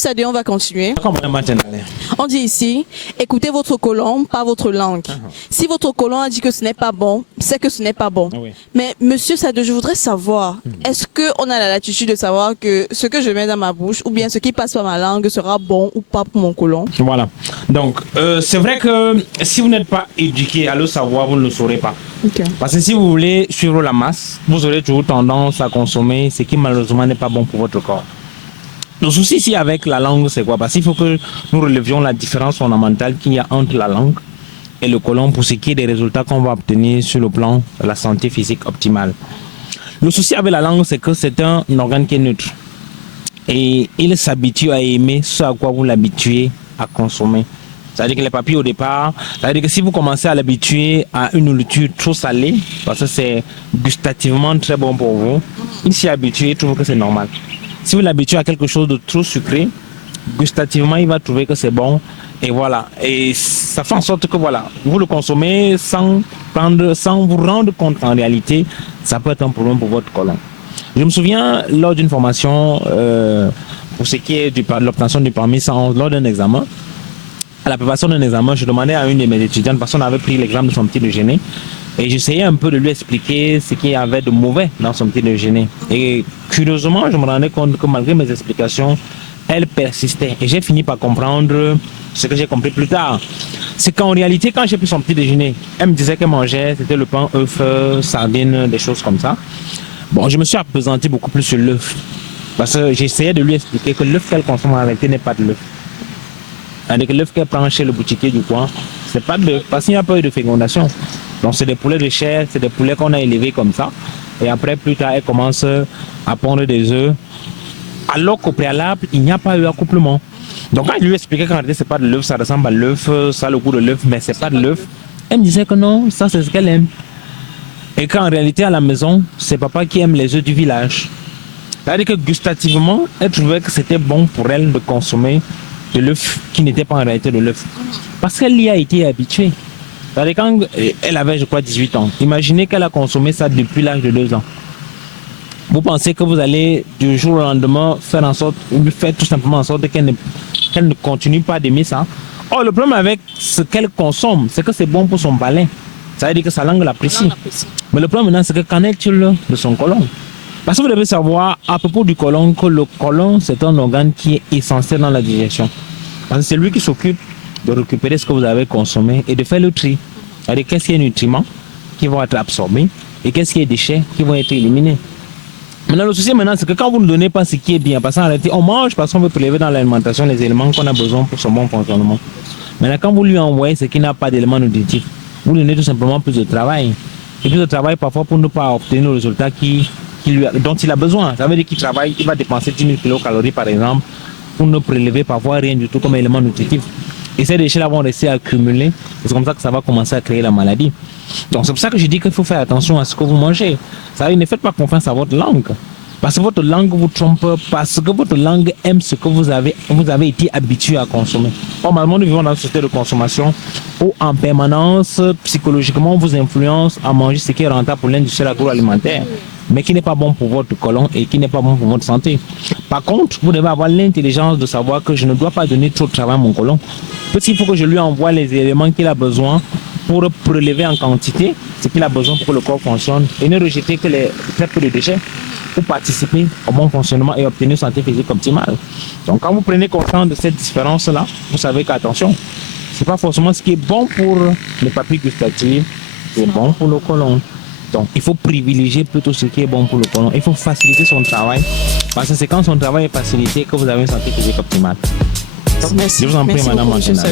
Sadé, on va continuer. Comment maintenant? On dit ici, écoutez votre colon, pas votre langue. Si votre colon a dit que ce n'est pas bon, c'est que ce n'est pas bon. Oui. Mais monsieur Sadé, je voudrais savoir, est-ce qu'on a la latitude de savoir que ce que je mets dans ma bouche ou bien ce qui passe par ma langue sera bon ou pas pour mon colon? Voilà. Donc, c'est vrai que si vous n'êtes pas éduqué à le savoir, vous ne le saurez pas. Ok. Parce que si vous voulez suivre la masse, vous aurez toujours tendance à consommer ce qui malheureusement n'est pas bon pour votre corps. Le souci ici avec la langue, c'est quoi? Parce qu'il faut que nous relevions la différence fondamentale qu'il y a entre la langue et le côlon pour ce qui est des résultats qu'on va obtenir sur le plan de la santé physique optimale. Le souci avec la langue, c'est que c'est un organe qui est neutre. Et il s'habitue à aimer ce à quoi vous l'habituez à consommer. C'est-à-dire que les papilles au départ, c'est-à-dire que si vous commencez à l'habituer à une nourriture trop salée, parce que c'est gustativement très bon pour vous, il s'y habitue et trouve que c'est normal. Si vous l'habituez à quelque chose de trop sucré, gustativement, il va trouver que c'est bon. Et voilà. Et ça fait en sorte que voilà, vous le consommez sans vous rendre compte qu'en réalité, ça peut être un problème pour votre côlon. Je me souviens, lors d'une formation, pour ce qui est de l'obtention du permis 111, lors d'un examen, à la préparation d'un examen, je demandais à une de mes étudiantes, parce qu'on avait pris l'examen de son petit déjeuner, et j'essayais un peu de lui expliquer ce qu'il y avait de mauvais dans son petit déjeuner. Et curieusement, je me rendais compte que malgré mes explications, elle persistait. Et j'ai fini par comprendre ce que j'ai compris plus tard. C'est qu'en réalité, quand j'ai pris son petit déjeuner, elle me disait qu'elle mangeait, c'était le pain, œufs, sardines, des choses comme ça. Bon, je me suis appesanti beaucoup plus sur l'œuf. Parce que j'essayais de lui expliquer que l'œuf qu'elle consomme en réalité n'est pas de l'œuf. Avec l'œuf qu'elle prend chez le boutiquier du coin, c'est pas de l'œuf, parce qu'il n'y a pas eu de fécondation. Donc c'est des poulets de chair, c'est des poulets qu'on a élevés comme ça. Et après, plus tard, elle commence à pondre des œufs. Alors qu'au préalable, il n'y a pas eu accouplement. Donc quand je lui expliquais qu'en réalité, c'est pas de l'œuf, ça ressemble à l'œuf, ça a le goût de l'œuf, mais c'est pas de l'œuf, elle me disait que non, ça c'est ce qu'elle aime. Et qu'en réalité, à la maison, c'est papa qui aime les œufs du village. C'est-à-dire que gustativement, elle trouvait que c'était bon pour elle de consommer de l'œuf qui n'était pas en réalité de l'œuf. Parce qu'elle y a été habituée. C'est-à-dire quand elle avait, je crois, 18 ans, imaginez qu'elle a consommé ça depuis l'âge de 2 ans. Vous pensez que vous allez du jour au lendemain faire tout simplement en sorte qu'elle ne continue pas d'aimer ça. Or, le problème avec ce qu'elle consomme, c'est que c'est bon pour son palais. Ça veut dire que sa langue l'apprécie. Mais le problème maintenant, c'est que qu'en est-il de son côlon? Parce que vous devez savoir à propos du côlon que le côlon, c'est un organe qui est essentiel dans la digestion. Parce que c'est lui qui s'occupe de récupérer ce que vous avez consommé et de faire le tri. C'est-à-dire qu'est-ce qui est nutriments qui vont être absorbés et qu'est-ce qui est déchets qui vont être éliminés. Maintenant, le souci maintenant, c'est que quand vous ne donnez pas ce qui est bien, parce qu'en réalité, on mange parce qu'on veut prélever dans l'alimentation les éléments qu'on a besoin pour son bon fonctionnement. Maintenant, quand vous lui envoyez ce qui n'a pas d'éléments nutritifs, vous lui donnez tout simplement plus de travail. Et plus de travail parfois pour ne pas obtenir le résultat dont il a besoin. Ça veut dire qu'il travaille, il va dépenser 10 000 kilocalories par exemple, pour ne prélever parfois rien du tout comme élément nutritif. Et ces déchets-là vont rester accumulés. C'est comme ça que ça va commencer à créer la maladie. Donc c'est pour ça que je dis qu'il faut faire attention à ce que vous mangez. Ça veut dire, ne faites pas confiance à votre langue. Parce que votre langue vous trompe, parce que votre langue aime ce que vous avez été habitué à consommer. Normalement, nous vivons dans une société de consommation où en permanence, psychologiquement, on vous influence à manger ce qui est rentable pour l'industrie agroalimentaire, mais qui n'est pas bon pour votre côlon et qui n'est pas bon pour votre santé. Par contre, vous devez avoir l'intelligence de savoir que je ne dois pas donner trop de travail à mon côlon. Parce qu'il faut que je lui envoie les éléments qu'il a besoin pour prélever en quantité ce qu'il a besoin pour que le corps fonctionne et ne rejeter que les très peu de déchets pour participer au bon fonctionnement et obtenir une santé physique optimale. Donc quand vous prenez conscience de cette différence-là, vous savez qu'attention, ce n'est pas forcément ce qui est bon pour les papilles gustatives, c'est bon pour le côlon. Donc il faut privilégier plutôt ce qui est bon pour le côlon. Il faut faciliter son travail parce que c'est quand son travail est facilité que vous avez une santé physique optimale. Merci. Je vous en prie, Merci Madame beaucoup, Martina.